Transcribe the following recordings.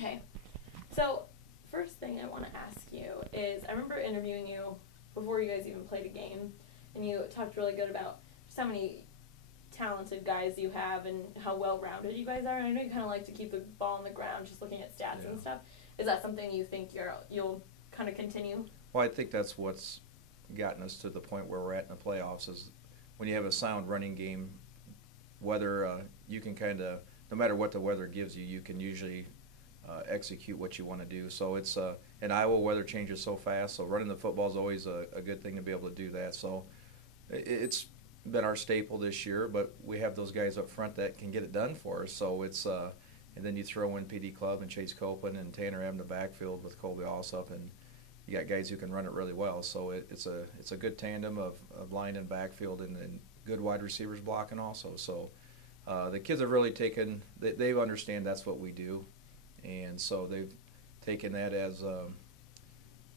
Okay, so first thing I want to ask you is I remember interviewing you before you guys even played a game, and you talked really good about just how many talented guys you have and how well-rounded you guys are. And I know you kind of like to keep the ball on the ground, just looking at stats and stuff. Is that something you think you'll kind of continue? Well, I think that's what's gotten us to the point where we're at in the playoffs is when you have a sound running game, whether you can kind of, no matter what the weather gives you, you can usually execute what you want to do. So it's in Iowa, weather changes so fast, so running the football is always a good thing to be able to do that. So it's been our staple this year, but we have those guys up front that can get it done for us. So it's and then you throw in PD Club and Chase Copeland and Tanner Ab in the backfield with Colby Alsop, and you got guys who can run it really well. So it's a good tandem of line and backfield and good wide receivers blocking also. So the kids have really taken, they understand that's what we do, and so they've taken that as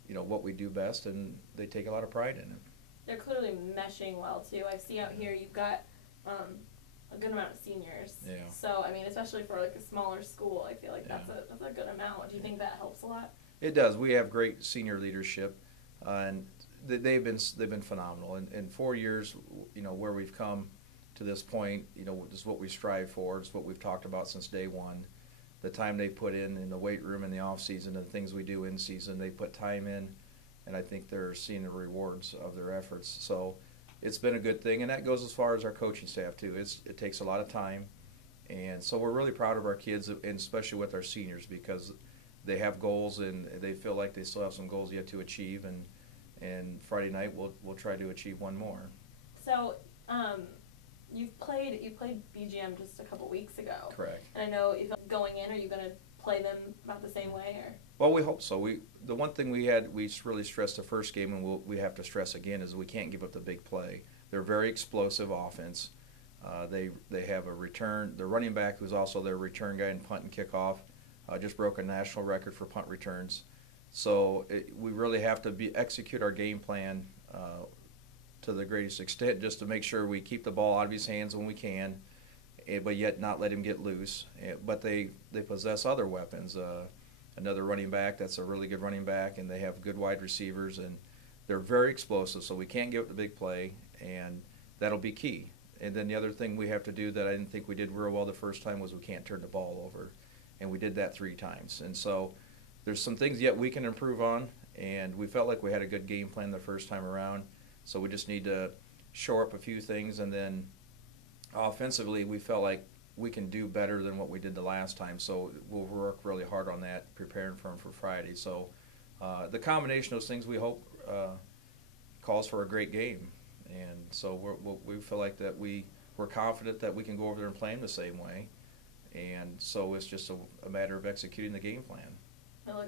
what we do best, and they take a lot of pride in it. They're clearly meshing well too. I see out here you've got a good amount of seniors. Yeah. So I mean, especially for like a smaller school, I feel like that's a good amount. Do you think that helps a lot? It does. We have great senior leadership, and they've been phenomenal. In 4 years, where we've come to this point, this is what we strive for. It's what we've talked about since day one. The time they put in the weight room in the off season, and the things we do in season, they put time in, and I think they're seeing the rewards of their efforts. So it's been a good thing, and that goes as far as our coaching staff too. It takes a lot of time, and so we're really proud of our kids, and especially with our seniors, because they have goals and they feel like they still have some goals yet to achieve, and Friday night we'll try to achieve one more. So you played BGM just a couple weeks ago. Correct. And I know if going in, are you going to play them about the same way, or? Well, we hope so. The one thing we really stressed the first game, and we have to stress again, is we can't give up the big play. They're very explosive offense. They have a return. The running back, who's also their return guy in punt and kickoff, just broke a national record for punt returns. So we really have to execute our game plan to the greatest extent, just to make sure we keep the ball out of his hands when we can, but yet not let him get loose. But they possess other weapons. Another running back that's a really good running back, and they have good wide receivers, and they're very explosive, so we can't give up the big play, and that'll be key. And then the other thing we have to do that I didn't think we did real well the first time was we can't turn the ball over, and we did that 3 times. And so there's some things yet we can improve on, and we felt like we had a good game plan the first time around, so we just need to shore up a few things, and then offensively we felt like we can do better than what we did the last time, so we'll work really hard on that, preparing for them for Friday. So the combination of those things we hope calls for a great game, and so we feel like that we're confident that we can go over there and play them the same way, and so it's just a matter of executing the game plan.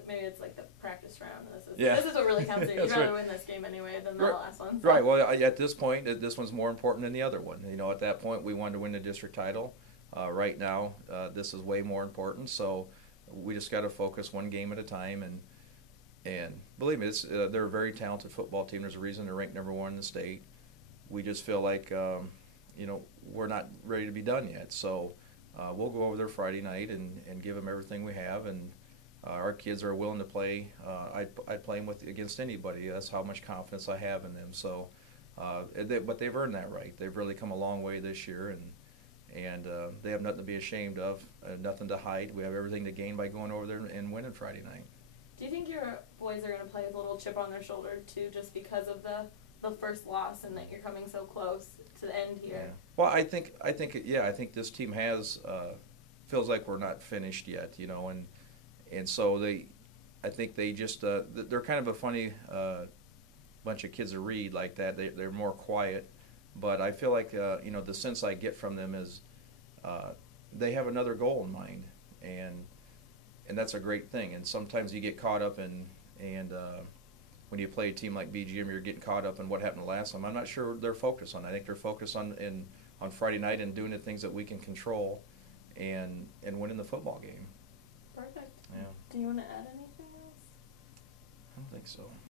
Maybe it's like the practice round. This is what really counts here. You'd rather win this game anyway than the last one. So. Right. Well, at this point, this one's more important than the other one. At that point, we wanted to win the district title. Right now, this is way more important. So we just got to focus one game at a time. And believe me, they're a very talented football team. There's a reason they're ranked #1 in the state. We just feel like we're not ready to be done yet. So we'll go over there Friday night and give them everything we have. And our kids are willing to play. I'd play them against anybody. That's how much confidence I have in them. So, but they've earned that right. They've really come a long way this year, and they have nothing to be ashamed of, nothing to hide. We have everything to gain by going over there and winning Friday night. Do you think your boys are going to play with a little chip on their shoulder too, just because of the first loss and that you're coming so close to the end here? Yeah. Well, I think this team feels like we're not finished yet, and so I think they just they're kind of a funny bunch of kids to read like that. They're more quiet, but I feel like the sense I get from them is they have another goal in mind, and that's a great thing. And sometimes you get caught up in when you play a team like BGM, you're getting caught up in what happened last time. I'm not sure they're focused on. I think they're focused on Friday night and doing the things that we can control, and winning the football game. Perfect. Yeah. Do you want to add anything else? I don't think so.